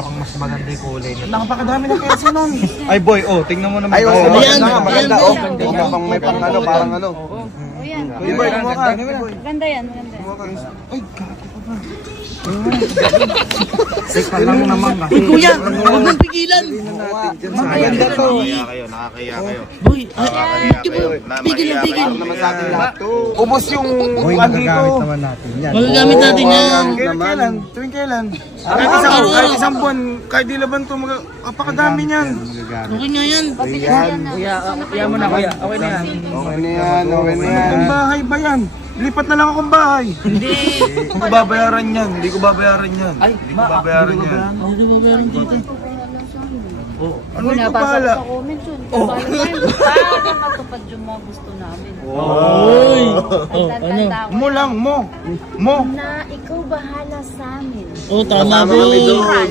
parang mas maganda yung kulay nito. Napakadami ng kesa nun. Ay boy, oh, tingnan mo naman. Ay, oh, tayo. maganda nga, maganda. Oh, Ganda. oh, pang may pang ano, parang ano. O yan. Uy, boy, kumuha ka. Maganda yan, maganda. Ay, gago ka ba? Teka lang naman kasi. Uy, kuya, huwag mong pigilan. Maganda to. Nakakaya kayo. Boy, Nakakaya kayo. tigil lang, tigil. Naman sa ating lahat to. Ubus yung Boy, upuan dito. magagamit naman natin yan. Magagamit natin yan. Kailan? Tuwing kailan? Kahit isang buwan, kahit di laban to, apakadami niyan. Magagamit. Okay nga yan. Pabilis yan na. Kuya mo na kuya, okay na yan. Okay na yan, okay na yan. Kung bahay ba yan? Lipat na lang akong bahay. Hindi. Kung ko babayaran yan, hindi ko babayaran yan. Ay, Hindi ko babayaran yan. Hindi mo meron dito. Ano yung Nabasa ko kapala? sa comments yun. Para matupad yung mga gusto namin. Uy. Oh, ano? Tanda ko. Mo lang, mo. Na ikaw bahala sa amin. Oh, tama Kasama kami boy. doon.